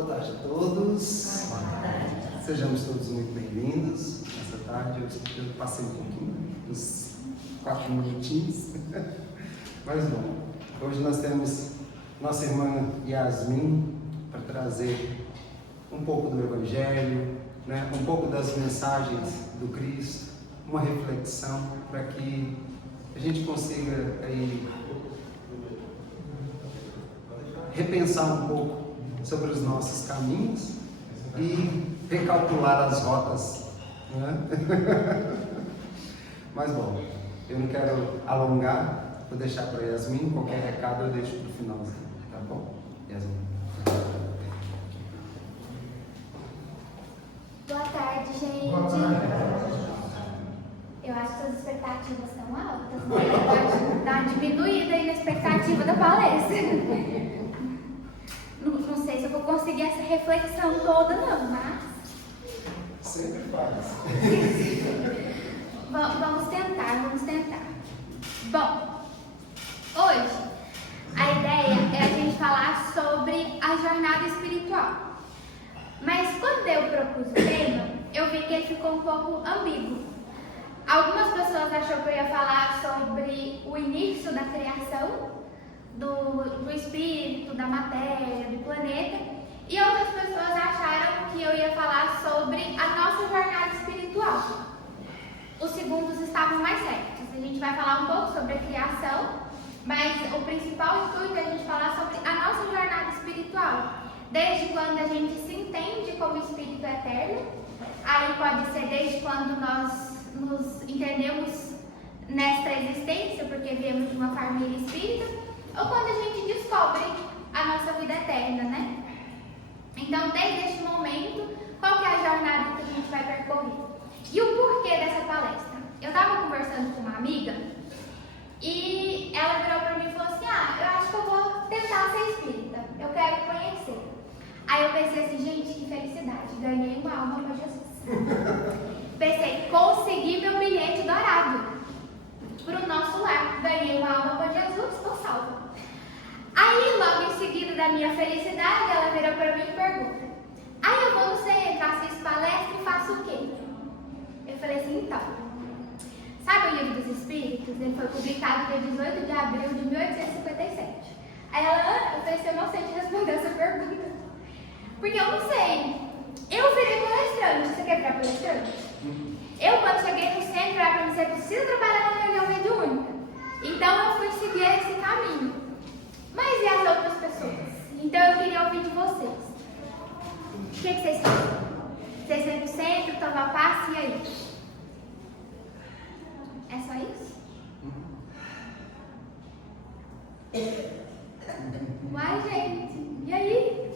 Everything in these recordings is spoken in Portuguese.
Boa tarde a todos. Boa tarde. Sejamos todos muito bem-vindos nessa tarde. Eu passei um pouquinho, uns 4 minutinhos. Mas bom, hoje nós temos nossa irmã Yasmin para trazer um pouco do Evangelho, né? Um pouco das mensagens do Cristo, uma reflexão para que a gente consiga aí repensar um pouco sobre os nossos caminhos e recalcular as rotas, né? Mas bom, eu não quero alongar, vou deixar para Yasmin, qualquer recado eu deixo para o finalzinho, tá bom? Yasmin. Boa tarde, gente. Eu acho que as expectativas estão altas, né? Pode dar uma diminuída aí na expectativa da palestra. Não sei se eu vou conseguir essa reflexão toda, não, mas... Sempre faz. Vamos tentar. Bom, hoje a ideia é a gente falar sobre a jornada espiritual. Mas quando eu propus o tema, eu vi que ele ficou um pouco ambíguo. Algumas pessoas acharam que eu ia falar sobre o início da criação, do espírito, da matéria, do planeta, e outras pessoas acharam que eu ia falar sobre a nossa jornada espiritual. Os segundos estavam mais certos. A gente vai falar um pouco sobre a criação, mas o principal intuito é a gente falar sobre a nossa jornada espiritual. Desde quando a gente se entende como espírito eterno, aí pode ser desde quando nós nos entendemos nesta existência, porque viemos de uma família espírita, ou quando a gente descobre a nossa vida eterna, né? Então, desde este momento, qual que é a jornada que a gente vai percorrer? E o porquê dessa palestra? Eu estava conversando com uma amiga e ela virou para mim e falou assim: eu acho que eu vou tentar ser espírita, eu quero conhecer. Aí eu pensei assim, gente, que felicidade, ganhei uma alma para Jesus. Pensei, consegui meu bilhete dourado para o nosso lar, ganhei uma alma para Jesus, estou salva. Aí, logo em seguida da minha felicidade, ela virou para mim e pergunta: aí eu vou no centro, assisto palestra e faço o quê? Eu falei assim, então, sabe o Livro dos Espíritos? Ele foi publicado dia 18 de abril de 1857. Aí ela, eu falei assim, eu não sei te responder essa pergunta, porque eu não sei. Eu virei palestrante, você quer virar palestrante? Eu, quando cheguei no centro, era para mim, você precisa trabalhar na reunião mediúnica. Então eu fui seguir esse caminho. Mas e as outras pessoas? Então eu queria ouvir de vocês. O que vocês fazem? Vocês vêm pro centro, tomam passe, e aí? É só isso? Uai, gente, e aí?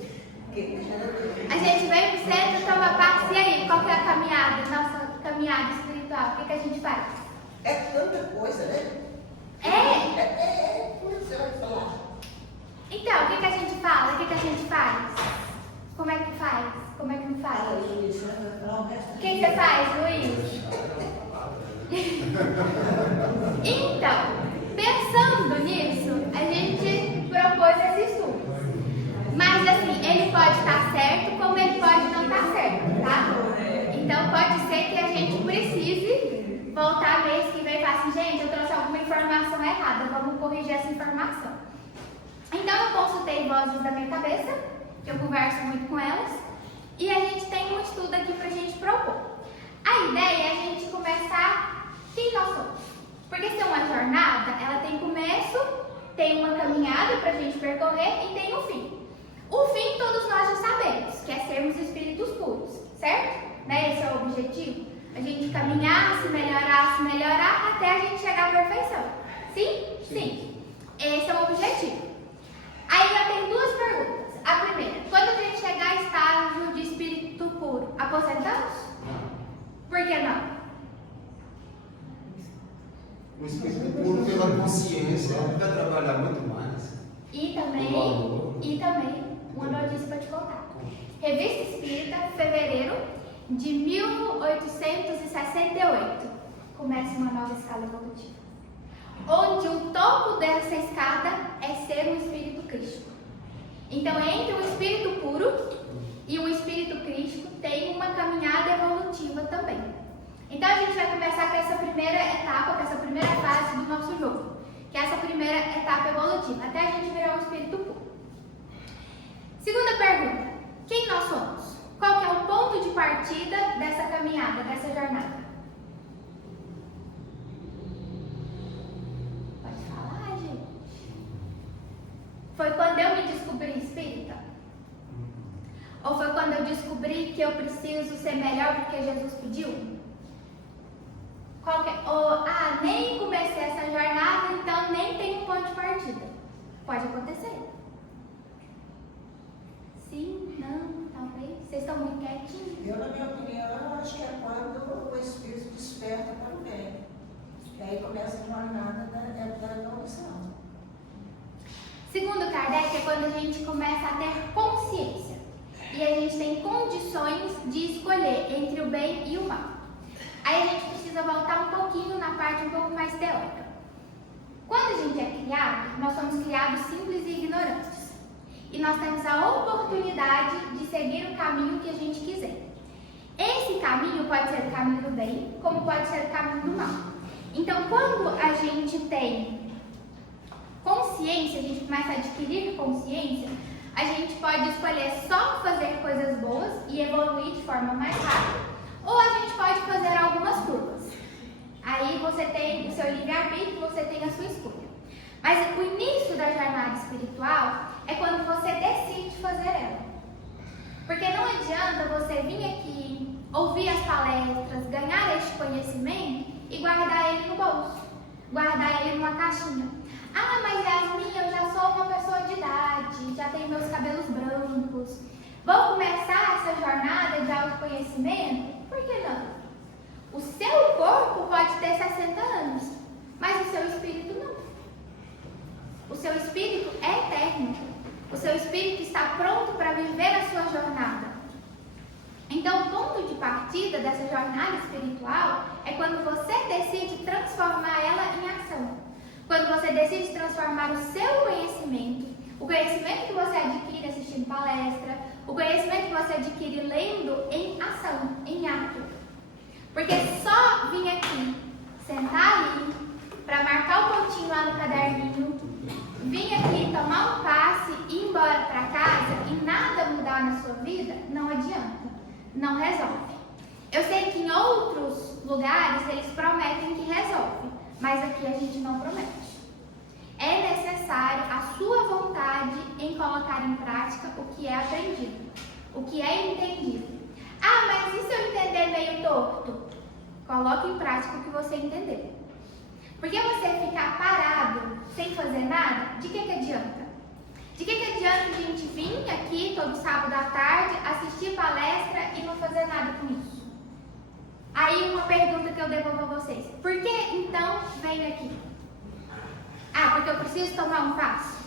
A gente vem pro centro, toma passe, e aí? Qual que é a caminhada, nossa caminhada espiritual? O que a gente faz? É tanta coisa, né? Como você vai falar? Então, o que a gente fala? O que a gente faz? Como é que faz? Como é que não faz? O que você faz, Luiz? Então, pensando nisso, a gente propôs esse estudo. Mas assim, ele pode estar certo, como ele pode não estar certo, tá? Então pode ser que a gente precise voltar mês que vem e falar assim, gente, eu trouxe alguma informação errada, vamos corrigir essa informação. Então eu consultei vozes da minha cabeça, que eu converso muito com elas, e a gente tem um estudo aqui pra gente propor. A ideia é a gente começar quem nós somos. Porque se é uma jornada, ela tem começo, tem uma caminhada pra gente percorrer e tem um fim. O fim todos nós já sabemos, que é sermos espíritos puros, certo? Né? Esse é o objetivo. A gente caminhar, se melhorar, até a gente chegar à perfeição. Sim? Sim. Esse é o objetivo. Aí eu tenho duas perguntas. A primeira, quando a gente chegar ao estágio de espírito puro, aposentamos? Por que não? O espírito puro, pela consciência, vai trabalhar muito mais. E também, uma notícia para te contar. Revista Espírita, fevereiro de 1868. Começa uma nova escala evolutiva, onde o topo dessa escada é ser um espírito crístico. Então, entre o espírito puro espírito crístico tem uma caminhada evolutiva também. Então a gente vai começar com essa primeira etapa, com essa primeira fase do nosso jogo, que é essa primeira etapa evolutiva, até a gente virar um espírito puro. Segunda pergunta: quem nós somos? Qual que é o ponto de partida dessa caminhada, dessa jornada? Pode falar, gente. Foi quando eu me descobri espírita? Ou foi quando eu descobri que eu preciso ser melhor do que Jesus pediu? Nem comecei essa jornada, então nem tem um ponto de partida. Pode acontecer. Sim, não, talvez. Vocês estão muito quietinhos. Eu, na minha opinião, eu acho que é quando o Espírito desperta para o bem. E aí começa a jornada da evolução. Segundo Kardec, é quando a gente começa a ter consciência. E a gente tem condições de escolher entre o bem e o mal. Aí a gente precisa voltar um pouquinho na parte um pouco mais teórica. Quando a gente é criado, nós somos criados simples e ignorantes. E nós temos a oportunidade de seguir o caminho que a gente quiser. Esse caminho pode ser o caminho do bem, como pode ser o caminho do mal. Então, quando a gente tem consciência, a gente começa a adquirir consciência, a gente pode escolher só fazer coisas boas e evoluir de forma mais rápida, ou a gente pode fazer algumas curvas. Aí você tem o seu livre-arbítrio, você tem a sua escolha. Mas o início da jornada espiritual é quando você decide fazer ela. Porque não adianta você vir aqui, ouvir as palestras, ganhar este conhecimento e guardar ele no bolso, guardar ele numa caixinha. Ah, mas Yasmin, eu já sou uma pessoa de idade, já tenho meus cabelos brancos. Vou começar essa jornada de autoconhecimento? Por que não? O seu corpo pode ter 60 anos, mas o seu espírito não. O seu espírito é eterno. O seu espírito está pronto para viver a sua jornada. Então, o ponto de partida dessa jornada espiritual é quando você decide transformar ela em ação. Quando você decide transformar o seu conhecimento, o conhecimento que você adquire assistindo palestra, o conhecimento que você adquire lendo, em ação, em ato. Porque só vir aqui, sentar ali, para marcar o pontinho lá no caderninho, vir aqui, tomar um passe, ir embora para casa e nada mudar na sua vida, não adianta, não resolve. Eu sei que em outros lugares eles prometem que resolve, mas aqui a gente não promete. É necessário a sua vontade em colocar em prática o que é aprendido, o que é entendido. Ah, mas e se eu entender meio torto? Coloque em prática o que você entendeu. Porque você ficar parado, sem fazer nada, de que adianta? De que adianta a gente vir aqui todo sábado à tarde, assistir palestra e não fazer nada com isso? Aí uma pergunta que eu devolvo a vocês. Por que então vem aqui? Ah, porque eu preciso tomar um passo?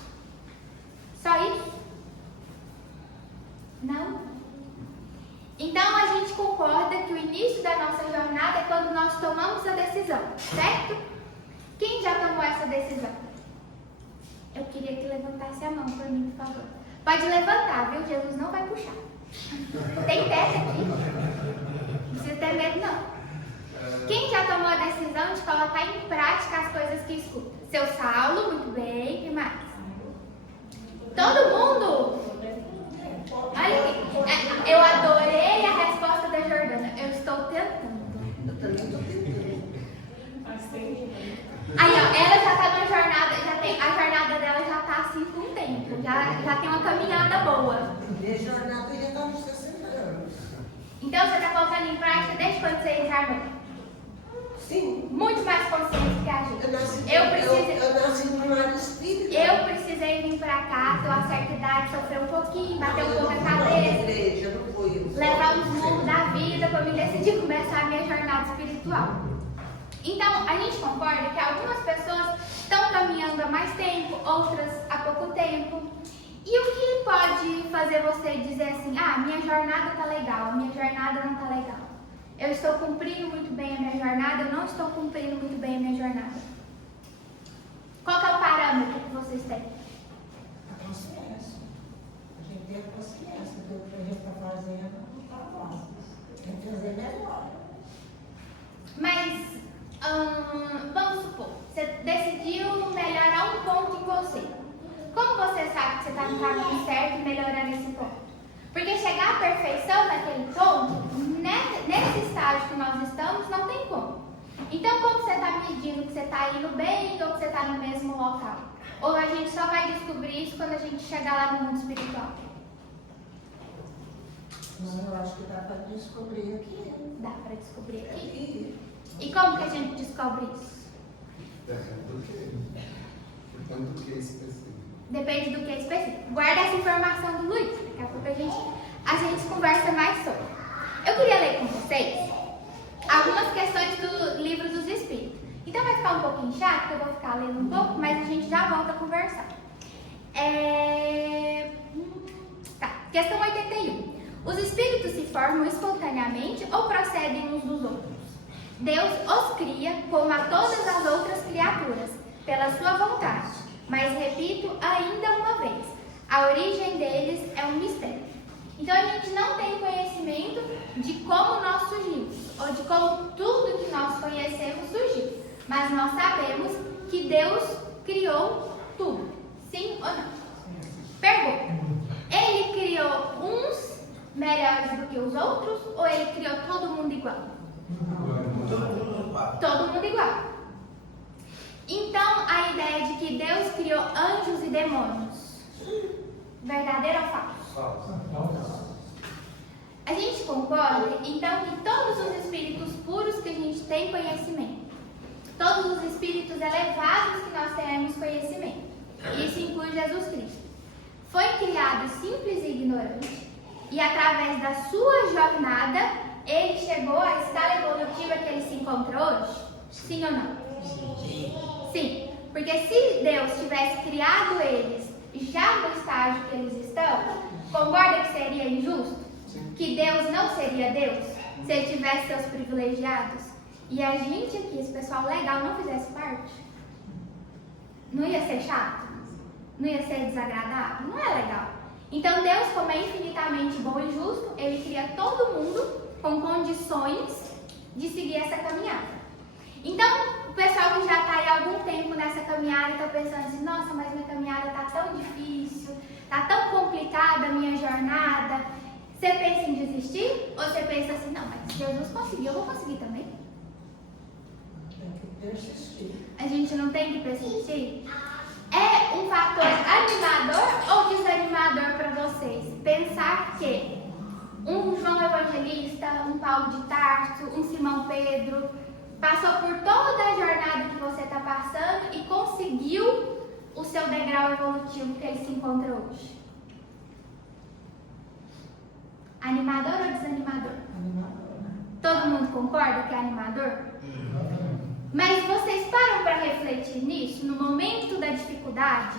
Só isso? Não? Então a gente concorda que o início da nossa jornada é quando nós tomamos a decisão, certo? Quem já tomou essa decisão? Eu queria que levantasse a mão por mim, por favor. Pode levantar, viu? Jesus não vai puxar. Tem teto aqui. Não precisa ter medo, não. Quem já tomou a decisão de colocar em prática as coisas que escuta? Seu Saulo, muito bem. Que mais? Todo mundo? Olha aqui. Eu adorei a resposta da Jordana. Eu estou tentando. Eu também estou tentando. Aí, ó, ela já tá na jornada, a jornada dela já tá assim com o tempo, já tem uma caminhada boa. Minha jornada já está nos 60 anos. Então você tá colocando em prática desde quando você encarnou? Sim. Muito mais consciente que a gente. Eu nasci no lar espírita. Eu precisei vir pra cá, ter uma certa idade, sofrer um pouquinho, bater um pouco a cabeça, Igreja, não fui. levar uns murros da vida pra me decidir começar a minha jornada espiritual. Então, a gente concorda que algumas pessoas estão caminhando há mais tempo, outras há pouco tempo. E o que pode fazer você dizer assim, ah, minha jornada tá legal, minha jornada não tá legal. Eu estou cumprindo muito bem a minha jornada, eu não estou cumprindo muito bem a minha jornada. Qual que é o parâmetro que vocês têm? A consciência. A gente tem a consciência do que a gente está fazendo. você está no caminho certo e melhorando esse ponto. Porque chegar à perfeição naquele ponto, nesse estágio que nós estamos, não tem como. Então, como você está medindo que você está indo bem ou que você está no mesmo local? Ou a gente só vai descobrir isso quando a gente chegar lá no mundo espiritual? Não, eu acho que dá para descobrir aqui. Dá para descobrir aqui? Aqui. E como que a gente descobre isso? Depende do que. Portanto, do que é específico. Depende do que é específico. Guarda essa informação do Luiz. Daqui a pouco a gente conversa mais sobre. Eu queria ler com vocês algumas questões do livro dos Espíritos. Então vai ficar um pouquinho chato, porque eu vou ficar lendo um pouco, mas a gente já volta a conversar. Tá. Questão 81. Os espíritos se formam espontaneamente ou procedem uns dos outros? Deus os cria, como a todas as outras criaturas, pela sua vontade. Mas repito ainda uma vez, a origem deles é um mistério. Então a gente não tem conhecimento de como nós surgimos, ou de como tudo que nós conhecemos surgiu. Mas nós sabemos que Deus criou tudo. Sim ou não? Pergunta. Ele criou uns melhores do que os outros, ou ele criou todo mundo igual? Todo mundo igual. Então, a ideia de que Deus criou anjos e demônios, verdadeiro ou falso? A gente concorda, então, que todos os espíritos puros que a gente tem conhecimento, todos os espíritos elevados que nós temos conhecimento, isso inclui Jesus Cristo, foi criado simples e ignorante, e através da sua jornada, ele chegou à escala evolutiva que ele se encontra hoje? Sim ou não? Sim, porque se Deus tivesse criado eles já no estágio que eles estão, concorda que seria injusto? Sim. Que Deus não seria Deus se ele tivesse seus privilegiados? E a gente aqui, esse pessoal legal, não fizesse parte? Não ia ser chato? Não ia ser desagradável? Não é legal. Então Deus, como é infinitamente bom e justo, ele cria todo mundo com condições de seguir essa caminhada. Então, o pessoal que já está aí há algum tempo nessa caminhada está pensando assim, nossa, mas minha caminhada está tão difícil, está tão complicada a minha jornada. Você pensa em desistir? Ou você pensa assim, não, mas se Jesus conseguiu, eu vou conseguir também? Tem que persistir. A gente não tem que persistir? É um fator animador ou desanimador para vocês? Pensar que um João Evangelista, um Paulo de Tarso, um Simão Pedro, passou por toda a jornada que você está passando e conseguiu o seu degrau evolutivo que ele se encontra hoje. Animador ou desanimador? Animador, né? Todo mundo concorda que é animador? Mas vocês param para refletir nisso no momento da dificuldade,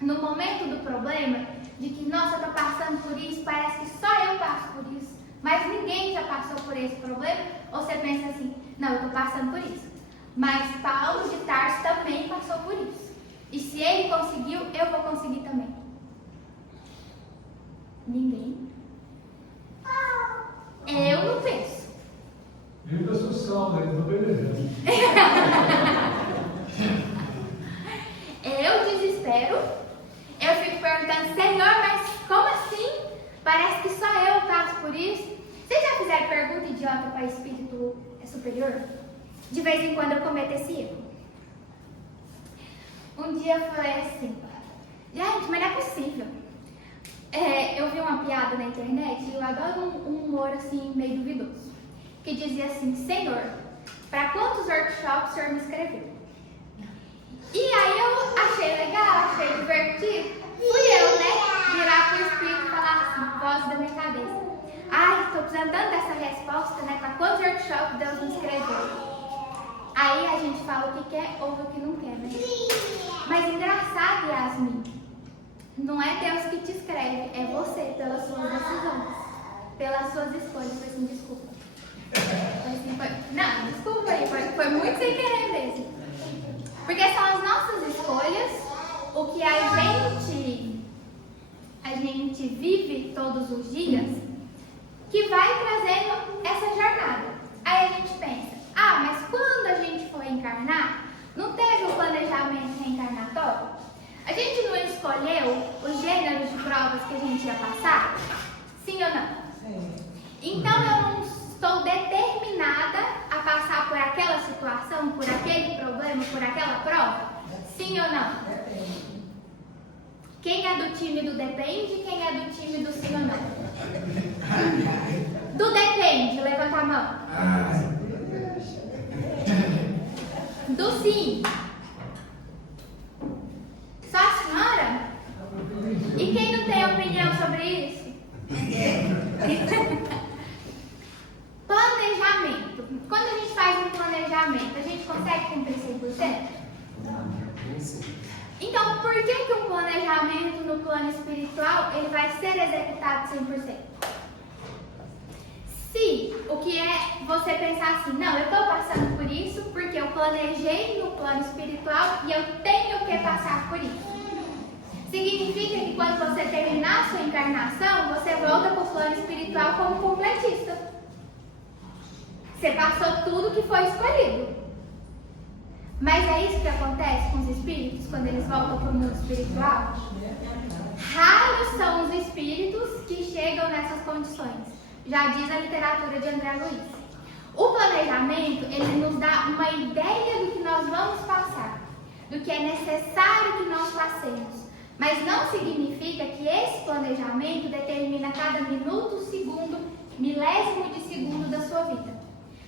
no momento do problema, de que, nossa, eu estou passando por isso, parece que só eu passo por isso, mas ninguém já passou por esse problema? Ou você pensa assim, não, eu estou passando por isso, mas Paulo de Tarso também passou por isso, e se ele conseguiu, eu vou conseguir também? Ninguém? Eu não penso. Vida social, né? Do beleza. Eu desespero, eu fico perguntando, Senhor, mas como assim? Parece que só eu passo por isso. Vocês já fizeram pergunta idiota para espírito superior? De vez em quando eu cometo esse erro. Um dia eu falei assim, gente, mas não é possível. Eu vi uma piada na internet, e eu adoro um humor assim, meio duvidoso, que dizia assim, Senhor, para quantos workshops o Senhor me inscreveu? E aí eu achei legal, achei divertido. Fui eu, né, virar pro espírito e falar assim, voz da minha cabeça. Ai, estou precisando tanto dessa resposta, né, para quantos workshops Deus me inscreveu? Aí a gente fala o que quer ou o que não quer, né? Mas engraçado, Yasmin, não é Deus que te escreve, é você, pelas suas decisões, pelas suas escolhas. Foi assim, desculpa. Não, desculpa aí, foi muito sem querer mesmo. Porque são as nossas escolhas, o que a gente vive todos os dias, que vai trazendo essa jornada. Aí a gente pensa, mas quando a gente for encarnar, não teve o planejamento reencarnatório? A gente não escolheu o Sim ou não? Depende. Quem é do time do depende? Quem é do time do sim ou não? Do depende, levanta a mão. Do sim. Só a senhora? E quem não tem opinião sobre isso? Planejamento. Quando a gente faz um planejamento, a gente consegue cumprir 100%? Nem sempre. Então, por que um planejamento no plano espiritual ele vai ser executado 100%? Se o que é você pensar assim, não, eu estou passando por isso porque eu planejei no plano espiritual e eu tenho que passar por isso. Significa que quando você terminar a sua encarnação, você volta para o plano espiritual como completista. Você passou tudo que foi escolhido. Mas é isso que acontece com os espíritos quando eles voltam para o mundo espiritual? Raros são os espíritos que chegam nessas condições. Já diz a literatura de André Luiz. O planejamento, ele nos dá uma ideia do que nós vamos passar, do que é necessário que nós passemos. Mas não significa que esse planejamento determina cada minuto, segundo, milésimo de segundo da sua vida.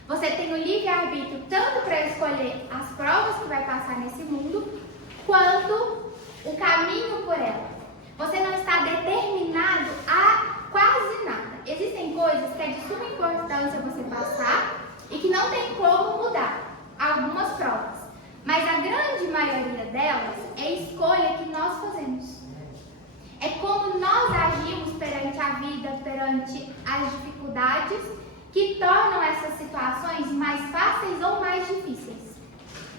Você tem o livre-arbítrio tanto para escolher as provas que vai passar nesse mundo, quanto o caminho por ela. Você não está determinado a quase nada. Existem coisas que é de suma importância você passar e que não tem como mudar. Algumas provas. Mas a grande maioria delas é escolha que nós fazemos. É como nós agimos perante a vida, perante as dificuldades, que tornam essas situações mais fáceis ou mais difíceis.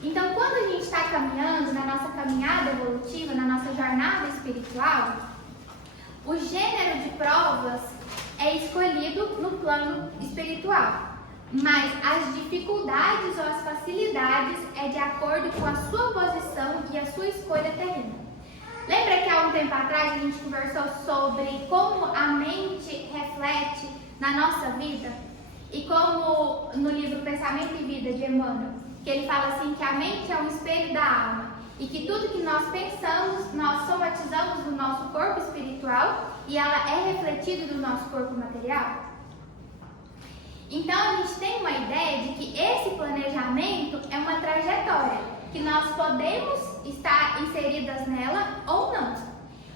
Então, quando a gente está caminhando na nossa caminhada evolutiva, na nossa jornada espiritual, o gênero de provas é escolhido no plano espiritual, mas as dificuldades ou as facilidades é de acordo com a sua posição e a sua escolha terrena. Lembra que há um tempo atrás a gente conversou sobre como a mente reflete na nossa vida? E como no livro Pensamento e Vida de Emmanuel, que ele fala assim que a mente é um espelho da alma e que tudo que nós pensamos, nós somatizamos no nosso corpo espiritual e ela é refletida no nosso corpo material. Então a gente tem uma ideia de que esse planejamento é uma trajetória, que nós podemos estar inseridas nela ou não.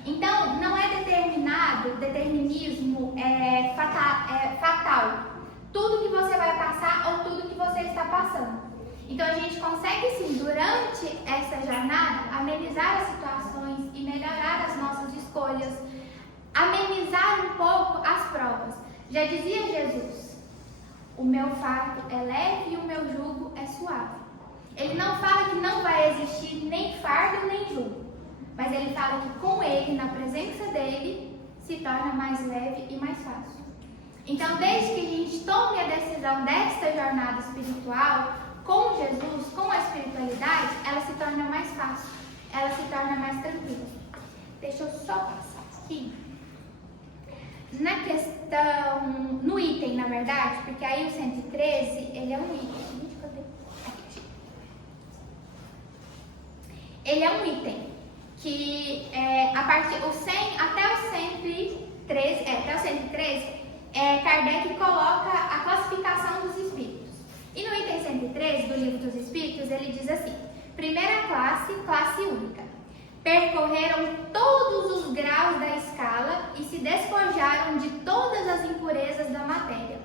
Então não é determinado, determinismo fatal. Tudo que você vai passar ou tudo que você está passando. Então a gente consegue sim, durante essa jornada, amenizar as situações e melhorar as nossas escolhas, amenizar um pouco as provas. Já dizia Jesus, o meu fardo é leve e o meu jugo é suave. Ele não fala que não vai existir nem fardo nem jugo, mas ele fala que com ele, na presença dele, se torna mais leve e mais fácil. Então, desde que a gente tome a decisão desta jornada espiritual, com Jesus, com a espiritualidade, ela se torna mais fácil, ela se torna mais tranquila. Deixa eu só passar aqui. Na questão, no item, na verdade, porque aí o 113, ele é um item. Aqui. Ele é um item que a partir do 100 até o 113, Kardec coloca a classificação dos espíritos. E no item 113 do Livro dos Espíritos, ele diz assim: primeira classe, classe única. Percorreram todos os graus da escala e se despojaram de todas as impurezas da matéria,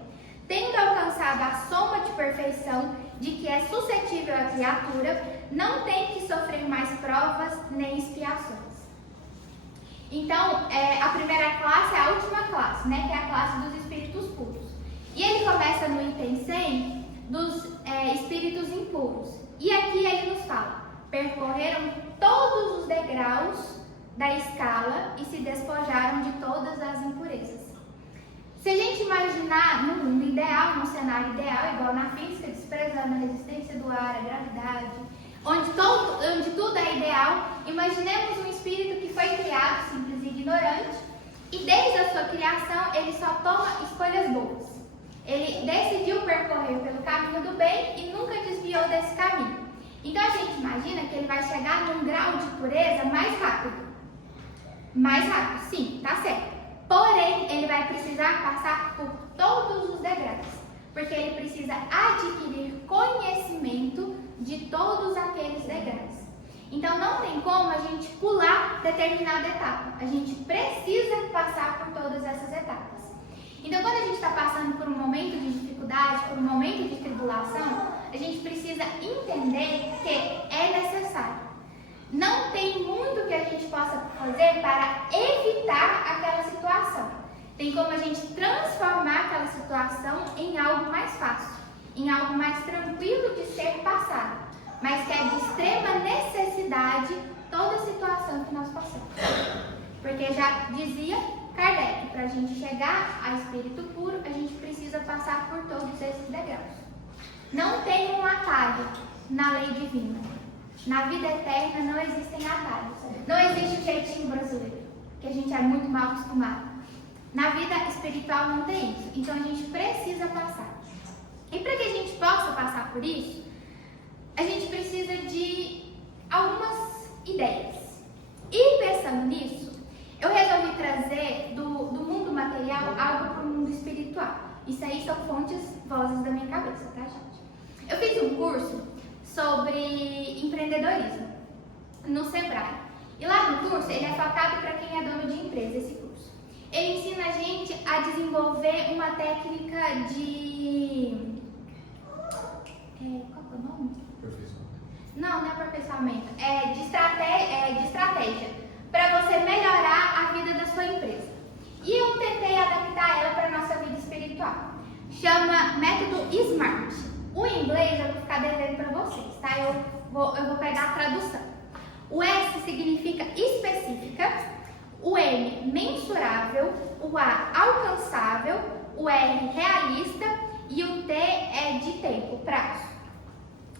tendo alcançado a soma de perfeição de que é suscetível a criatura, não tem que sofrer mais provas nem expiações. Então, a primeira classe é a última classe, né, que é a classe dos espíritos puros. E ele começa no item 100 dos espíritos impuros. E aqui ele nos fala: percorreram todos os degraus da escala e se despojaram de todas as impurezas. Se a gente imaginar num mundo ideal, num cenário ideal, igual na física, desprezando a resistência do ar, a gravidade, onde tudo é ideal, imaginemos um espírito que foi criado simples e ignorante e desde a sua criação ele só toma escolhas boas. Ele decidiu percorrer pelo caminho do bem e nunca desviou desse caminho. Então a gente imagina que ele vai chegar num grau de pureza mais rápido. Mais rápido, sim, tá certo. Porém, ele vai precisar passar por todos os degraus, porque ele precisa adquirir conhecimento de todos aqueles degraus. Então não tem como a gente pular determinada etapa. A gente precisa passar por todas essas etapas. Então quando a gente está passando por um momento de dificuldade, por um momento de tribulação, a gente precisa entender que é necessário. Não tem muito que a gente possa fazer para evitar aquela situação. Tem como a gente transformar aquela situação em algo mais fácil, em algo mais tranquilo de ser passado, mas que é de extrema necessidade toda a situação que nós passamos. Porque já dizia Kardec, para a gente chegar a espírito puro, a gente precisa passar por todos esses degraus. Não tem um atalho na lei divina. Na vida eterna não existem atalhos. Não existe o jeitinho brasileiro, que a gente é muito mal acostumado. Na vida espiritual não tem isso. Então a gente precisa passar. E para que a gente possa passar por isso, a gente precisa de algumas ideias. E pensando nisso, eu resolvi trazer do mundo material algo para o mundo espiritual. Isso aí são vozes da minha cabeça, tá, gente? Eu fiz um curso sobre empreendedorismo no Sebrae. E lá no curso, ele é focado para quem é dono de empresa, esse curso. Ele ensina a gente a desenvolver uma técnica de... qual que é o nome? Não é aperfeiçoamento. É de estratégia para você melhorar a vida da sua empresa. E eu tentei adaptar ela para a nossa vida espiritual. Chama método SMART. O inglês eu vou ficar devendo para vocês, tá? Eu vou pegar a tradução. O S significa específica, o M mensurável, o A alcançável, o R realista e o T é de tempo, prazo.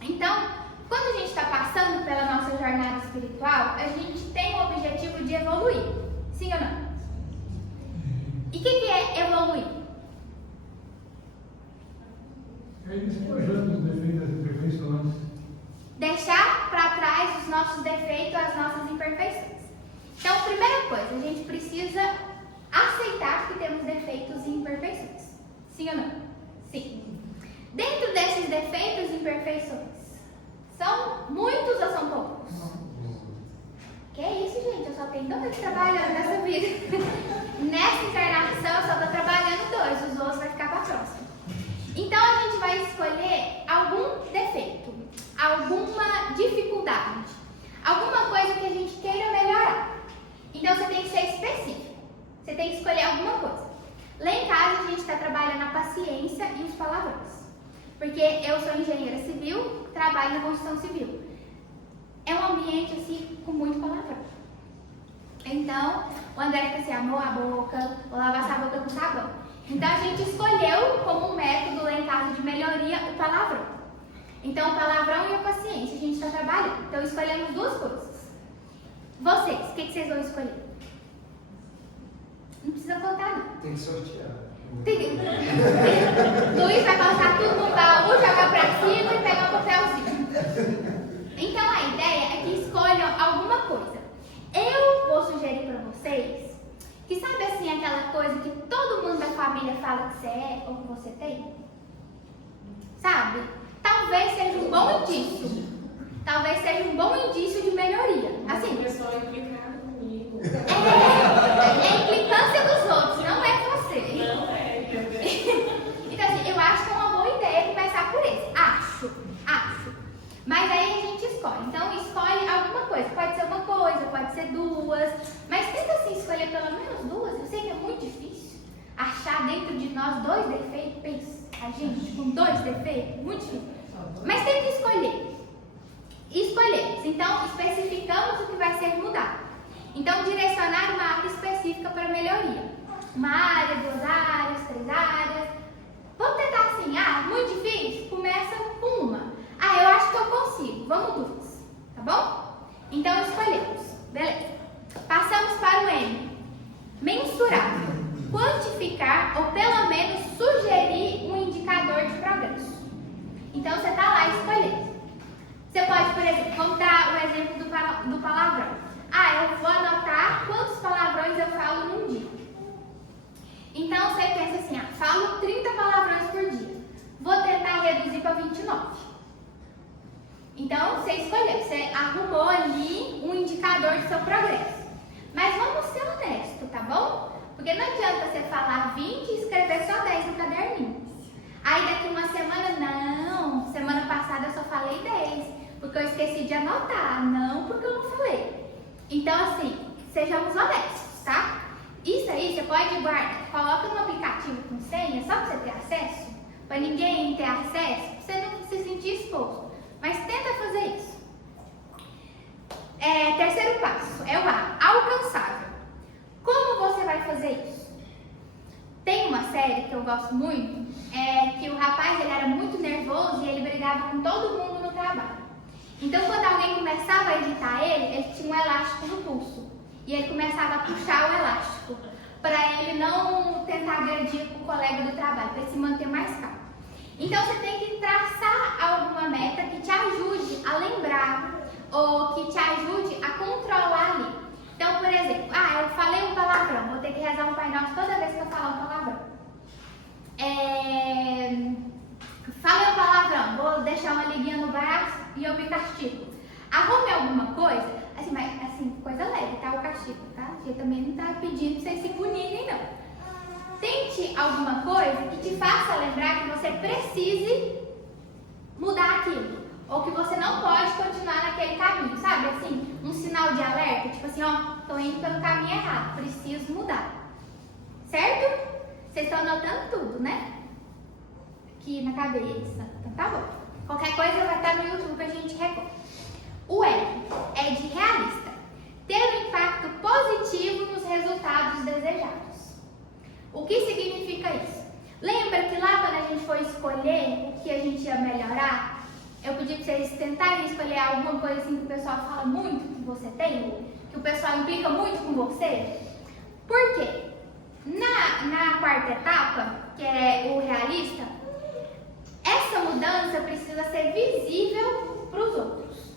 Então, quando a gente está passando pela nossa jornada espiritual, a gente tem o objetivo de evoluir, sim ou não? E o que é evoluir? É despojando os defeitos das imperfeições. Deixar para trás os nossos defeitos, as nossas imperfeições. Então, primeira coisa, a gente precisa aceitar que temos defeitos e imperfeições. Sim ou não? Sim. Dentro desses defeitos e imperfeições, são muitos ou são poucos? Que isso, gente? Eu só tenho 2 trabalhando nessa vida. Nessa encarnação, eu só estou trabalhando 2, os outros vai ficar para a próxima. Então, a gente vai escolher algum defeito, alguma dificuldade, alguma coisa que a gente queira melhorar. Então, você tem que ser específico. Você tem que escolher alguma coisa. Lá em casa, a gente está trabalhando a paciência e os palavrões. Porque eu sou engenheira civil, trabalho na construção civil. É um ambiente, assim, com muito palavrão. Então, o André fica assim, amor a boca, vou lavar essa boca com sabão. Então, a gente escolheu como um método lá em casa de melhoria o palavrão. Então, o palavrão e a paciência, a gente está trabalhando. Então, escolhemos 2 coisas. Vocês, o que vocês vão escolher? Não precisa contar, não. Tem que sortear. Luiz vai colocar tudo no baú, jogar pra cima e pegar um papelzinho. Então a ideia é que escolham alguma coisa. Eu vou sugerir pra vocês que sabe assim aquela coisa que todo mundo da família fala que você é ou que você tem? Sabe? Talvez seja um bom indício. Talvez seja um bom indício de melhoria. Assim. Começou a implicar comigo. É a implicância dos outros, não é você. Não é. Então, assim, eu acho que é uma boa ideia começar por esse. Acho. Mas aí a gente escolhe. Então, escolhe alguma coisa. Pode ser uma coisa, pode ser 2. Mas tenta, assim, escolher pelo menos 2. Eu sei que é muito difícil achar dentro de nós 2 defeitos. Pensa, a gente com 2 defeitos, muito difícil. Mas tem que escolher. Escolhemos. Então, especificamos o que vai ser mudado. Então, direcionar uma área específica para melhoria. Uma área, 2 áreas, 3 áreas. Vamos tentar assim, muito difícil? Começa com uma. Eu acho que eu consigo. Vamos 2, tá bom? Então, escolhemos. Beleza. Passamos para o M. Mensurar. Quantificar ou pelo menos sugerir um indicador de progresso. Então, você está lá escolhendo. Você pode, por exemplo, vamos dar o exemplo do palavrão. Eu vou anotar quantos palavrões eu falo num dia. Então você pensa assim, falo 30 palavrões por dia. Vou tentar reduzir para 29. Então você escolheu, você arrumou ali um indicador do seu progresso. Mas vamos ser honestos, tá bom? Porque não adianta você falar 20 e escrever só 10 no caderninho. Aí daqui uma semana, não, semana passada eu só falei 10, porque eu esqueci de anotar, não porque eu não falei. Então assim, sejamos honestos, tá? Isso aí você pode guardar, coloca no aplicativo com senha, só para você ter acesso, para ninguém ter acesso, para você não se sentir exposto. Mas tenta fazer isso. Terceiro passo é o A, alcançável. Como você vai fazer isso? Tem uma série que eu gosto muito, que o rapaz ele era muito nervoso e ele brigava com todo mundo no trabalho. Então quando alguém começava a irritar ele tinha um elástico no pulso. E ele começava a puxar o elástico, para ele não tentar agredir o colega do trabalho, para ele se manter mais calmo. Então você tem que traçar alguma meta que te ajude a lembrar, ou que te ajude a controlar ali. Então, por exemplo, eu falei um palavrão, vou ter que rezar um Pai Nosso toda vez que eu falar um palavrão. Falei um palavrão, vou deixar uma liguinha no braço e eu me castigo. Arrume alguma coisa, assim, coisa leve, tá? O castigo, tá? Eu também não tá pedindo pra vocês se punirem, não. Tente alguma coisa que te faça lembrar que você precise mudar aquilo. Ou que você não pode continuar naquele caminho, sabe? Assim, um sinal de alerta, tipo assim, tô indo pelo caminho errado, preciso mudar. Certo? Vocês estão anotando tudo, né? Aqui na cabeça. Então tá bom. Qualquer coisa vai estar no YouTube, a gente recorre. O R é de realista. Ter um impacto positivo nos resultados desejados. O que significa isso? Lembra que lá quando a gente foi escolher o que a gente ia melhorar, eu pedi para vocês tentarem escolher alguma coisa assim que o pessoal fala muito que você tem, que o pessoal implica muito com você? Por quê? Na quarta etapa, que é o realista, essa mudança precisa ser visível para os outros.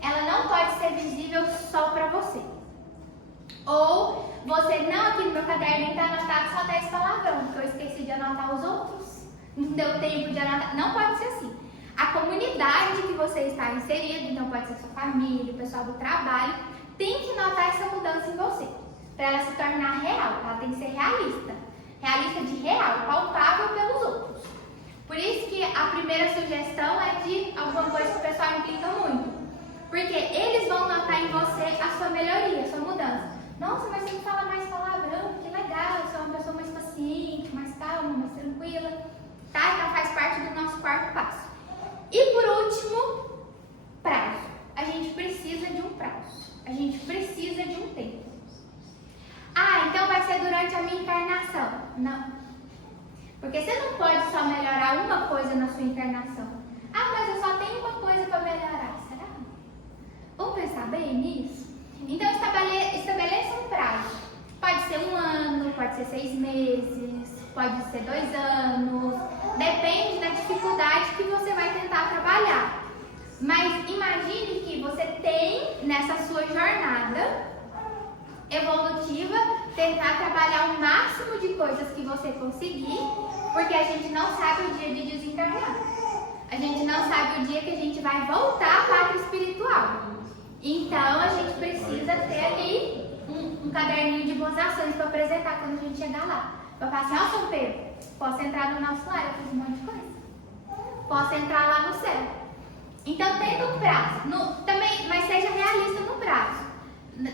Ela não pode ser visível só para você. Ou você, não, aqui no meu caderno está anotado só 10 palavrões, porque eu esqueci de anotar os outros, não deu tempo de anotar. Não pode ser assim. A comunidade que você está inserido, então pode ser sua família, o pessoal do trabalho, tem que notar essa mudança em você, para ela se tornar real. Ela tem que ser realista. Realista de real, palpável pelos outros. Por isso que a primeira sugestão é de alguma coisa que o pessoal implica muito. Porque eles vão notar em você a sua melhoria, a sua mudança. Nossa, mas você não fala mais palavrão, que legal, você é uma pessoa mais paciente, mais calma, mais tranquila. Tá? Então faz parte do nosso quarto passo. E por último, prazo. A gente precisa de um prazo. A gente precisa de um tempo. Então vai ser durante a minha encarnação. Não. Porque você não pode só melhorar uma coisa na sua encarnação. Mas eu só tenho uma coisa para melhorar. Será? Vamos pensar bem nisso? Então estabeleça um prazo. Pode ser 1 ano, pode ser 6 meses, pode ser 2 anos. Depende da dificuldade que você vai tentar trabalhar. Mas imagine que você tem nessa sua jornada evolutiva tentar trabalhar o máximo de coisas que você conseguir, porque a gente não sabe o dia de desencarnar. A gente não sabe o dia que a gente vai voltar à pátria espiritual. Então a gente precisa ter ali um caderninho de boas ações para apresentar quando a gente chegar lá. Para falar assim, São Pedro, posso entrar no nosso lar, eu fiz um monte de coisa. Posso entrar lá no céu. Então tenta um prazo, também, mas seja realista no prazo.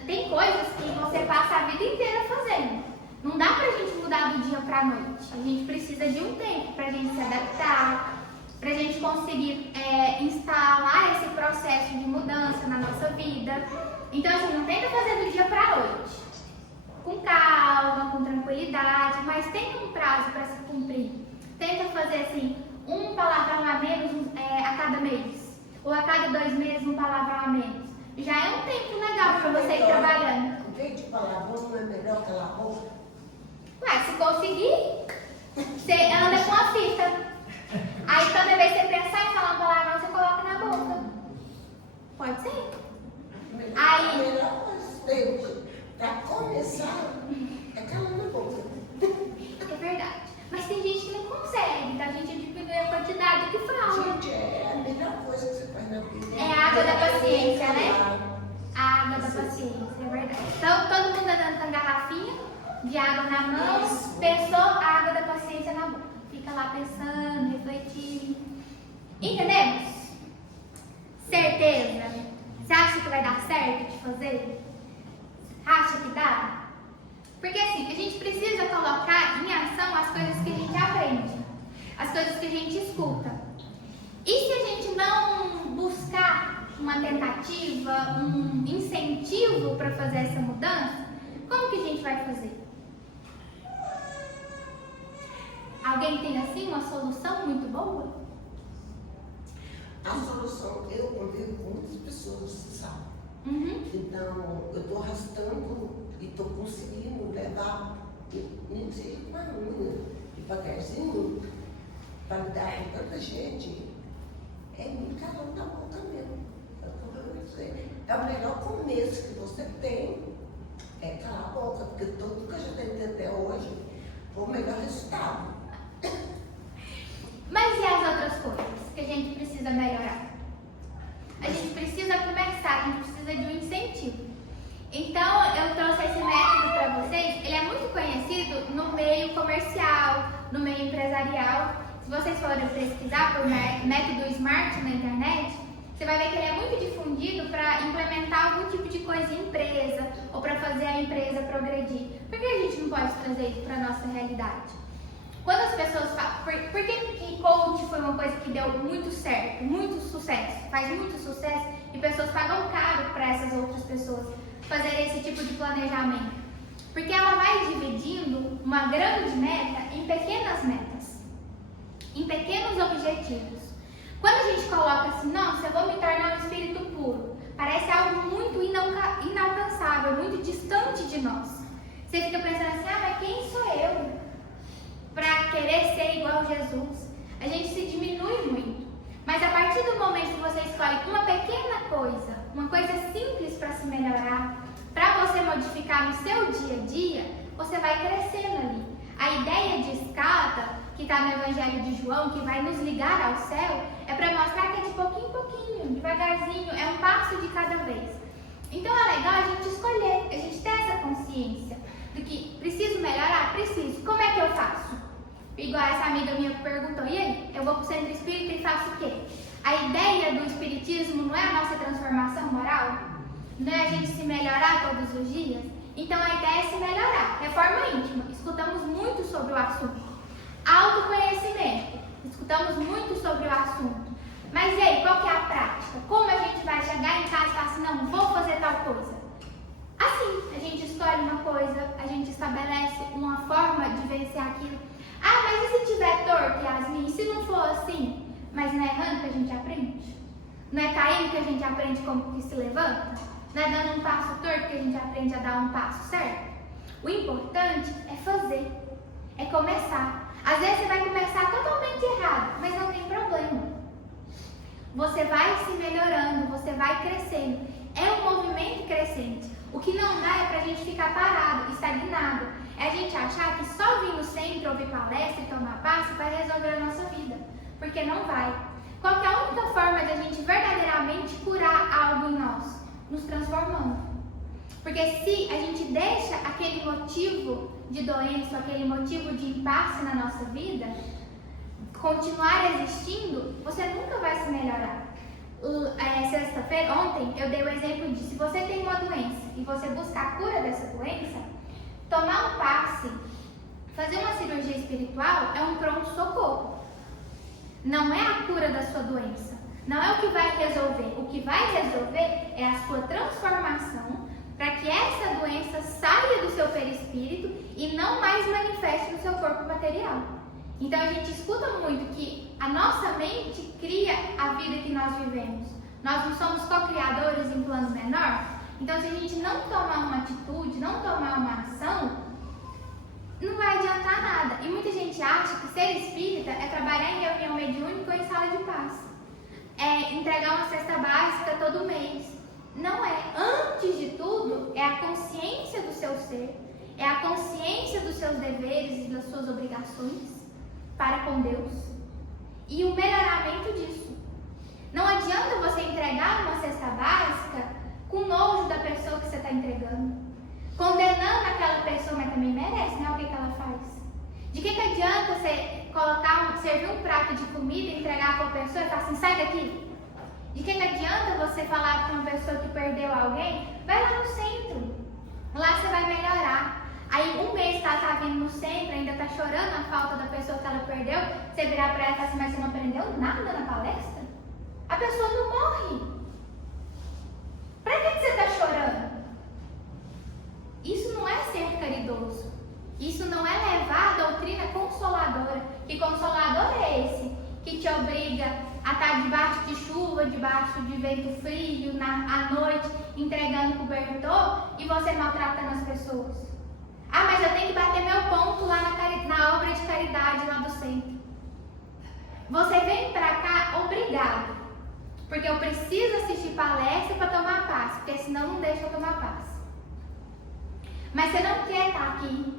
Tem coisas que você passa a vida inteira fazendo. Não dá pra gente mudar do dia pra noite. A gente precisa de um tempo pra gente se adaptar, pra gente conseguir instalar esse processo de mudança na nossa vida. Então assim, não tenta fazer do dia pra noite. Com calma, com tranquilidade, mas tem um prazo para se cumprir. Tenta fazer assim, um palavrão a menos a cada mês. Ou a cada 2 meses um palavrão a menos. Já é um tempo legal para você ir trabalhando. 20 palavrões não é melhor que ela roupa? Se conseguir, você anda com a fita. Aí toda vez que você pensar em falar um palavrão, você coloca na boca. verdade que fralda. Gente, é a melhor coisa que você faz na vida. É a água da paciência, né? Falar. A água da paciência, é verdade. Então, todo mundo andando com a garrafinha de água na mão, Isso. pensou a água da paciência na boca. Fica lá pensando, refletindo. Entendemos? Certeza? Você acha que vai dar certo de fazer? Acha que dá? Porque assim, a gente precisa colocar em ação as coisas que a gente aprende, as coisas que a gente escuta. E se a gente não buscar uma tentativa, um incentivo para fazer essa mudança, como que a gente vai fazer? Alguém tem assim uma solução muito boa? A solução, eu convivo com muitas pessoas, sabe? Uhum. Então, eu estou arrastando e estou conseguindo levar, nem sei, uma unha, devagarzinho, para lidar com tanta gente. É me calando na boca mesmo. É o melhor começo que você tem. É calar a boca, porque tudo que eu já tentei até hoje foi o melhor resultado. Mas e as outras coisas que a gente precisa melhorar? A gente precisa começar, a gente precisa de um incentivo. Então, eu trouxe esse método para vocês. Ele é muito conhecido no meio comercial, no meio empresarial. Se vocês forem pesquisar por método SMART na internet, você vai ver que ele é muito difundido para implementar algum tipo de coisa em empresa ou para fazer a empresa progredir. Por que a gente não pode trazer isso para a nossa realidade? Quando as pessoas falam, por que coach foi uma coisa que deu muito certo, muito sucesso, faz muito sucesso e pessoas pagam caro para essas outras pessoas fazerem esse tipo de planejamento? Porque ela vai dividindo uma grande meta em pequenas metas, em pequenos objetivos. Quando a gente coloca assim, nossa, eu vou me tornar um espírito puro, parece algo muito inalcançável, muito distante de nós. Você fica pensando assim, mas quem sou eu para querer ser igual a Jesus? A gente se diminui muito. Mas a partir do momento que você escolhe uma pequena coisa, uma coisa simples para se melhorar, para você modificar no seu dia a dia, você vai crescendo ali. A ideia de escada, que está no Evangelho de João, que vai nos ligar ao céu, é para mostrar que é de pouquinho em pouquinho, devagarzinho, é um passo de cada vez. Então é legal a gente escolher, a gente ter essa consciência do que preciso melhorar? Preciso. Como é que eu faço? Igual essa amiga minha perguntou, e aí? Eu vou para o centro espírita e faço o quê? A ideia do espiritismo não é a nossa transformação moral? Não é a gente se melhorar todos os dias? Então a ideia é se melhorar. Reforma íntima. Escutamos muito sobre o assunto. Autoconhecimento. Escutamos muito sobre o assunto. Mas e aí, qual que é a prática? Como a gente vai chegar em casa e falar assim, não, vou fazer tal coisa? Assim, a gente escolhe uma coisa, a gente estabelece uma forma de vencer aquilo. Ah, mas e se tiver torto, Yasmin? E se não for assim? Mas não é errando que a gente aprende? Não é caindo que a gente aprende como que se levanta? Não é dando um passo torto que a gente aprende a dar um passo certo? O importante é fazer, é começar. Às vezes você vai começar totalmente errado, mas não tem problema. Você vai se melhorando, você vai crescendo. É um movimento crescente. O que não dá é pra gente ficar parado, estagnado. É a gente achar que só vir no centro, ouvir palestra e tomar passe vai resolver a nossa vida. Porque não vai. Qual que é a única forma de a gente verdadeiramente curar algo em nós? Nos transformando. Porque se a gente deixa aquele motivo de doença, aquele motivo de impasse na nossa vida continuar existindo, você nunca vai se melhorar. Sexta-feira, ontem, eu dei o exemplo de se você tem uma doença e você buscar a cura dessa doença, tomar um passe, fazer uma cirurgia espiritual é um pronto-socorro. Não é a cura da sua doença. Não é o que vai resolver. O que vai resolver é a sua transformação para que essa doença saia do seu perispírito e não mais manifeste no seu corpo material. Então a gente escuta muito que a nossa mente cria a vida que nós vivemos. Nós não somos co-criadores em plano menor. Então se a gente não tomar uma atitude, não tomar uma ação, não vai adiantar nada. E muita gente acha que ser espírita é trabalhar em reunião mediúnica ou em sala de paz. É entregar uma cesta básica todo mês. Não é. Antes de tudo, é a consciência do seu ser, é a consciência dos seus deveres e das suas obrigações para com Deus. e o melhoramento disso. Não adianta você entregar uma cesta básica com nojo da pessoa que você está entregando, condenando aquela pessoa, mas também merece, né? O que ela faz? De que adianta você servir um prato de comida, entregar para a pessoa e falar assim, sai daqui? De que adianta você falar para uma pessoa que perdeu alguém, vai lá no centro, lá você vai melhorar. Aí um mês que ela está vindo no centro, ainda está chorando a falta da pessoa que ela perdeu, você virar para ela e falar assim, mas você não aprendeu nada na palestra? A pessoa não morre. Para que você está chorando? Isso não é ser caridoso. Isso não é levar a doutrina consoladora. Que consolador é esse? Que te obriga a estar debaixo de chuva, debaixo de vento frio, à noite, entregando cobertor e você maltratando as pessoas. Ah, mas eu tenho que bater meu ponto lá na obra de caridade lá do centro. Você vem pra cá obrigado. Porque eu preciso assistir palestra para tomar paz. Porque senão não deixa eu tomar paz. Mas você não quer estar aqui.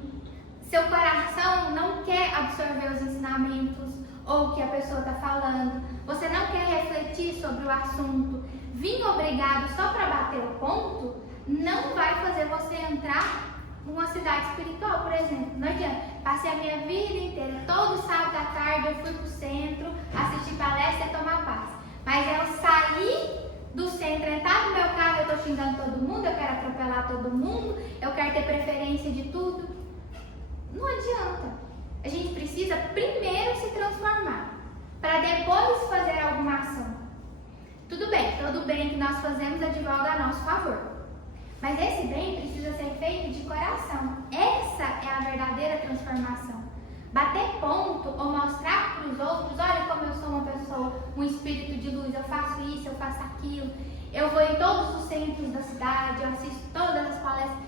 Seu coração não quer absorver os ensinamentos ou o que a pessoa está falando. Você não quer refletir sobre o assunto. Vir obrigado só para bater o ponto não vai fazer você entrar numa cidade espiritual, por exemplo. Não adianta. Passei a minha vida inteira, todo sábado à tarde eu fui para o centro, assistir palestra e tomar paz. Mas eu saí do centro, entrar no meu carro, eu estou xingando todo mundo, eu quero atropelar todo mundo, eu quero ter preferência de tudo. Não adianta. A gente precisa primeiro se transformar, para depois fazer alguma ação. Tudo bem, todo bem que nós fazemos advoga a nosso favor. Mas esse bem precisa ser feito de coração. Essa é a verdadeira transformação. Bater ponto ou mostrar para os outros, olha como eu sou uma pessoa, um espírito de luz, eu faço isso, eu faço aquilo, eu vou em todos os centros da cidade, eu assisto todas as palestras.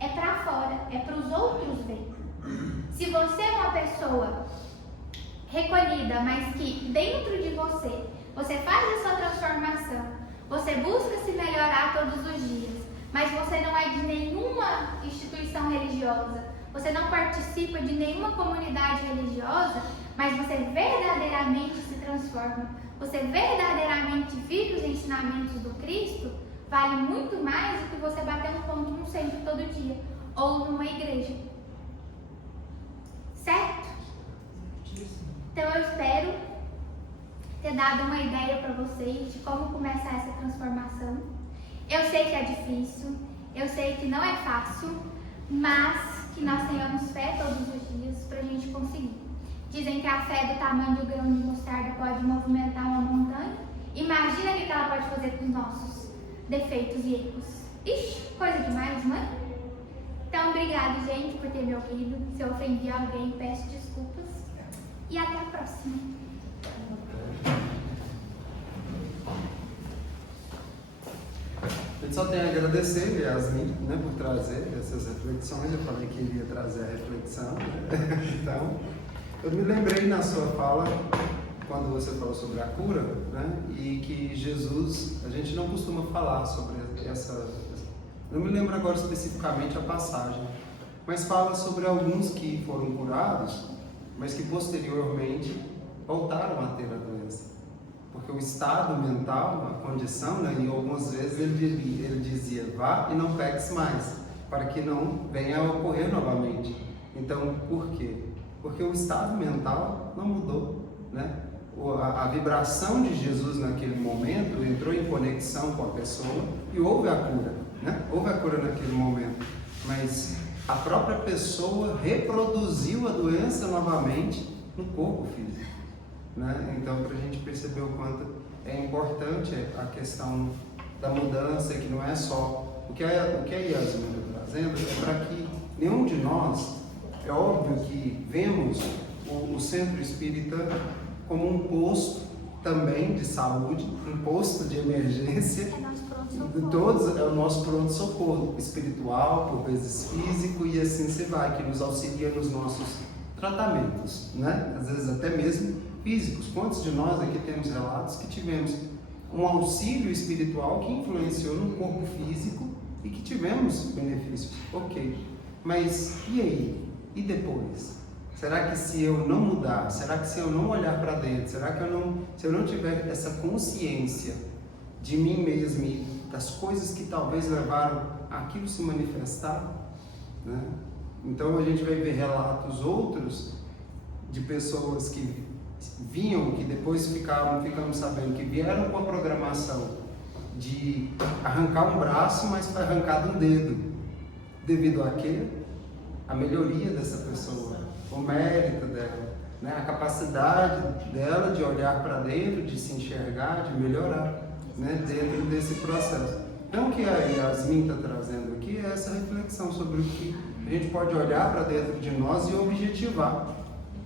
É para fora, é para os outros verem. Se você é uma pessoa recolhida, mas que dentro de você faz a sua transformação, você busca se melhorar todos os dias, mas você não é de nenhuma instituição religiosa, você não participa de nenhuma comunidade religiosa, mas você verdadeiramente se transforma, você verdadeiramente vive os ensinamentos do Cristo, vale muito mais do que você bater um ponto no centro todo dia, ou numa igreja. Certo? Então eu espero ter dado uma ideia para vocês de como começar essa transformação. Eu sei que é difícil, eu sei que não é fácil, mas que nós tenhamos fé todos os dias para a gente conseguir. Dizem que a fé do tamanho de um grão de mostarda pode movimentar uma montanha. Imagina o que ela pode fazer com os nossos defeitos e erros. Ixi, coisa demais, não é? Então, obrigado, gente, por ter me ouvido. Se eu ofendi alguém, peço desculpas. E até a próxima. A gente só tem a agradecer, Yasmin, né, por trazer essas reflexões. Eu falei que iria trazer a reflexão. Então, eu me lembrei na sua fala, quando você falou sobre a cura, né, e que Jesus, a gente não costuma falar sobre essa. Não me lembro agora especificamente a passagem, mas fala sobre alguns que foram curados, mas que posteriormente voltaram a ter a doença. Porque o estado mental, a condição, né, e algumas vezes ele dizia, vá e não peques mais, para que não venha a ocorrer novamente. Então, por quê? Porque o estado mental não mudou, né? A vibração de Jesus naquele momento entrou em conexão com a pessoa e houve a cura, né? Houve a cura naquele momento, mas a própria pessoa reproduziu a doença novamente no corpo físico, né? Então, para a gente perceber o quanto é importante a questão da mudança, que não é só o que a Yasmin está trazendo, é para que nenhum de nós, é óbvio que vemos o centro espírita como um posto também de saúde, um posto de emergência. É o nosso pronto-socorro espiritual, por vezes físico, e assim se vai, que nos auxilia nos nossos tratamentos, né? Às vezes até mesmo físicos. Quantos de nós aqui temos relatos que tivemos um auxílio espiritual que influenciou no corpo físico e que tivemos benefícios? Ok, mas e aí? E depois? Será que se eu não mudar, será que se eu não olhar para dentro, será que se eu não tiver essa consciência de mim mesmo e das coisas que talvez levaram aquilo se manifestar, né? Então a gente vai ver relatos outros de pessoas que vinham, que depois ficamos sabendo que vieram com a programação de arrancar um braço, mas foi arrancado um dedo, devido a quê? A melhoria dessa pessoa, o mérito dela, né? A capacidade dela de olhar para dentro, de se enxergar, de melhorar, né? Dentro desse processo. Então o que a Yasmin está trazendo aqui é essa reflexão sobre o que a gente pode olhar para dentro de nós e objetivar,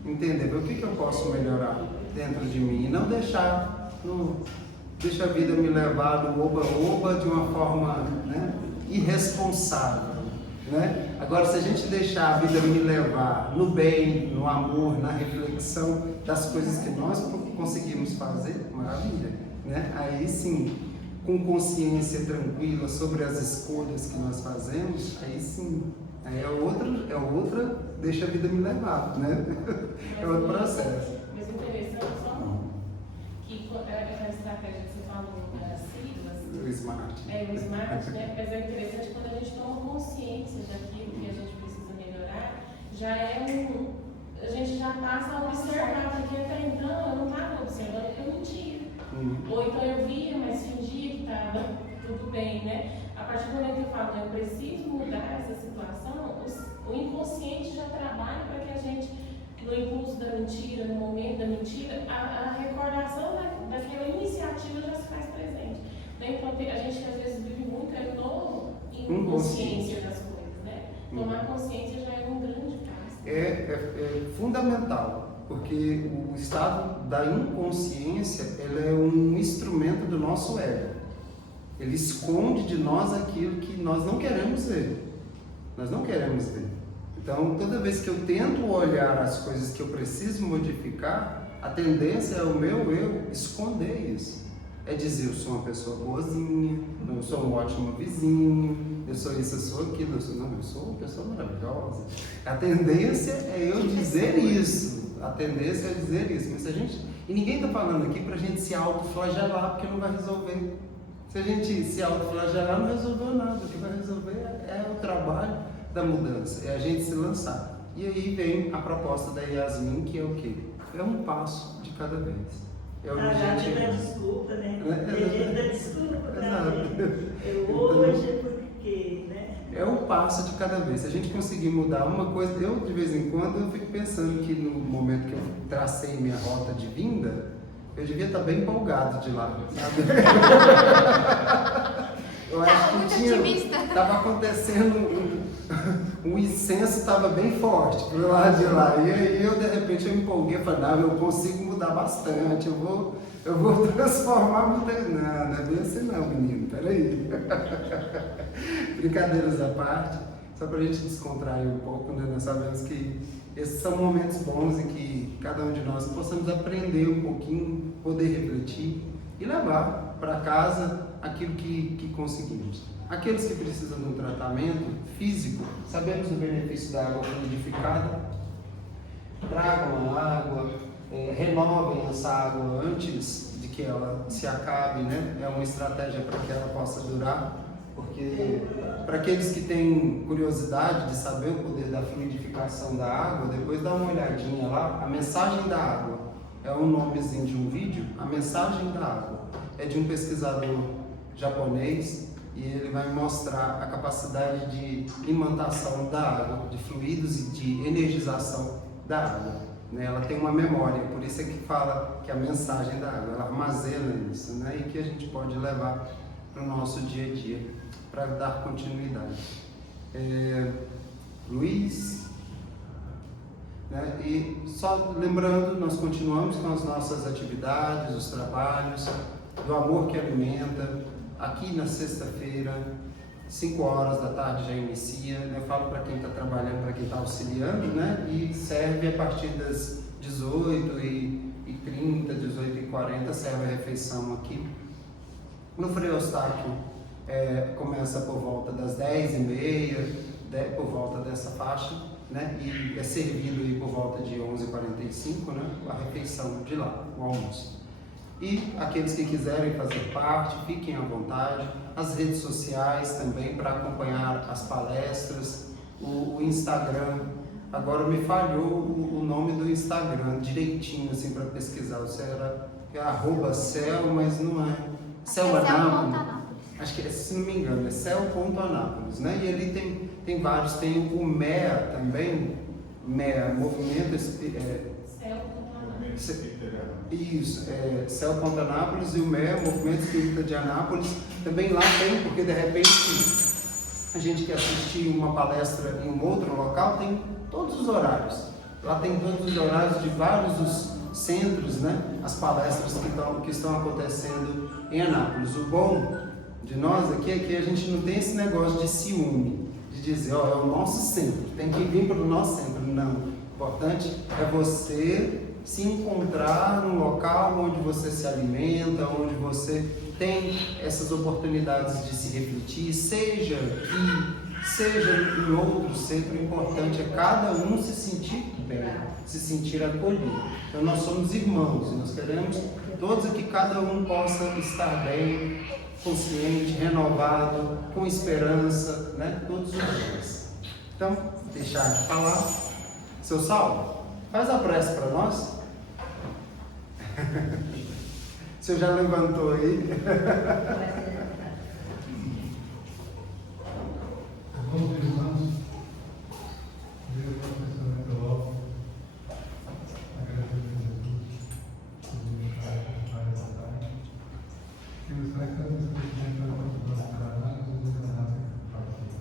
entender o que eu posso melhorar dentro de mim e não deixar a vida me levar no oba-oba de uma forma, né, irresponsável, né? Agora, se a gente deixar a vida me levar no bem, no amor, na reflexão das coisas que nós conseguimos fazer, maravilha, né? Aí sim, com consciência tranquila sobre as escolhas que nós fazemos, aí sim, aí é outra, deixa a vida me levar, né? É outro processo. Mas interessante só que a estratégia que você falou das siglas, O SMART. o SMART, né? Mas é interessante quando a gente toma consciência daquilo que a gente precisa melhorar, a gente já passa a observar, porque até então eu não estava observando, eu mentia. Ou então eu via, mas fingia que estava tudo bem, né? A partir do momento que eu falo, eu preciso mudar essa situação, o inconsciente já trabalha para que a gente, no impulso da mentira, no momento da mentira, a recordação daquela iniciativa já se faz presente. Então, a gente às vezes vive muito no inconsciência das coisas, né? Tomar consciência já é um grande passo. É fundamental. Porque o estado da inconsciência, ele é um instrumento do nosso ego. Ele esconde de nós aquilo que nós não queremos ver. Nós não queremos ver. Então, toda vez que eu tento olhar as coisas que eu preciso modificar, a tendência é o meu eu esconder isso. É dizer, eu sou uma pessoa boazinha, eu sou um ótimo vizinho, eu sou isso, eu sou aquilo, eu sou uma pessoa maravilhosa. A tendência é eu dizer isso. A tendência é dizer isso, mas e ninguém está falando aqui para a gente se autoflagelar, porque não vai resolver. Se a gente se autoflagelar, não resolveu nada. O que vai resolver é o trabalho da mudança, é a gente se lançar. E aí vem a proposta da Yasmin, que é o quê? É um passo de cada vez. É o gente dá desculpa, né? Tem gente dá desculpa pra mim. Eu hoje, porque, né? É um passo de cada vez. Se a gente conseguir mudar uma coisa, eu de vez em quando eu fico pensando que no momento que eu tracei minha rota de vinda, eu devia estar bem empolgado de lá, sabe? Eu acho que estava acontecendo um incenso estava bem forte pro lado de lá. E aí eu de repente eu me empolguei e falei, não, eu consigo mudar bastante, eu vou transformar muita. Não é bem assim não, menino, peraí. Brincadeiras à parte, só para a gente descontrair um pouco, né? Nós sabemos que esses são momentos bons em que cada um de nós possamos aprender um pouquinho, poder refletir e levar para casa aquilo que conseguimos. Aqueles que precisam de um tratamento físico, sabemos o benefício da água fluidificada, tragam a água, renovem essa água antes de que ela se acabe, né? É uma estratégia para que ela possa durar. Porque para aqueles que têm curiosidade de saber o poder da fluidificação da água, depois dá uma olhadinha lá, a mensagem da água é um nomezinho de um vídeo. A mensagem da água é de um pesquisador japonês e ele vai mostrar a capacidade de imantação da água, de fluidos e de energização da água, né? Ela tem uma memória, por isso é que fala que a mensagem da água, ela armazena isso, né? E que a gente pode levar para o nosso dia a dia, para dar continuidade. Luiz, né? E só lembrando, nós continuamos com as nossas atividades, os trabalhos, do amor que alimenta, aqui na sexta-feira, 5 horas da tarde já inicia, né? Eu falo para quem está trabalhando, para quem está auxiliando, né? E serve a partir das 18h30, 18h40, serve a refeição aqui. No Frei Eustáquio começa por volta das 10h30, por volta dessa faixa, né? E é servido aí por volta de 11h45, né? A refeição de lá, o almoço. E aqueles que quiserem fazer parte, fiquem à vontade. As redes sociais também para acompanhar as palestras, o Instagram. Agora me falhou o nome do Instagram direitinho assim para pesquisar. O céu era @céu, mas não é. Céu Anápolis. Acho que se não me engano é céu.anápolis, né? E ali tem vários, tem o MEA também, MEA, Movimento Isso, Céu.Anápolis, e o MEA, Movimento Espírita de Anápolis, também lá tem, porque de repente a gente quer assistir uma palestra em um outro local, tem todos os horários. Lá tem todos os horários de vários dos centros, né? As palestras que estão acontecendo em Anápolis. O bom de nós aqui é que a gente não tem esse negócio de ciúme, de dizer, ó, é o nosso centro, tem que vir para o nosso centro. Não. O importante é você se encontrar num local onde você se alimenta, onde você tem essas oportunidades de se refletir, seja aqui, seja em outro centro. O importante é cada um se sentir bem, se sentir acolhido. Então nós somos irmãos e nós queremos todos que cada um possa estar bem, consciente, renovado, com esperança, né? Todos os dias. Então, deixar de falar. Seu Saulo, faz a prece para nós. O senhor já levantou aí? Irmãos e irmãs, Deus nosso Senhor, agradeço a Jesus por nos deixar essa tarde, que nos traz tantas experiências para nós trabalhos e nos ensinar a partir.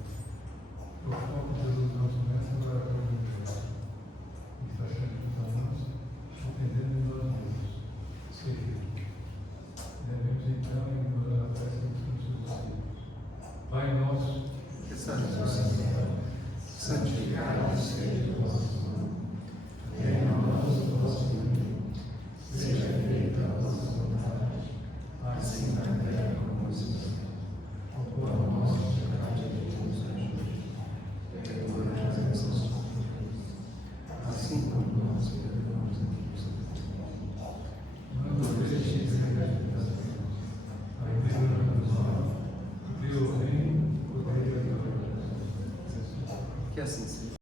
Por foco de Jesus, nosso mestre, agora para o Deus, que está sempre conosco, entendendo em nós mesmos, servir. Devemos então ignorar a prece dos nossos filhos. Pai nosso, Que santificado seja o vosso nome. Venha a nós o vosso reino. Seja feita a vossa vontade, assim na terra como no céu. O pão nosso de cada dia nos ajude. Perdoa as nossas ofensas, assim como nós perdoamos a quem nos ofende. Não nos deixeis cair em tentação, mas livra-nos do mal, porque o reino, o poder e a glória. Que assim seja.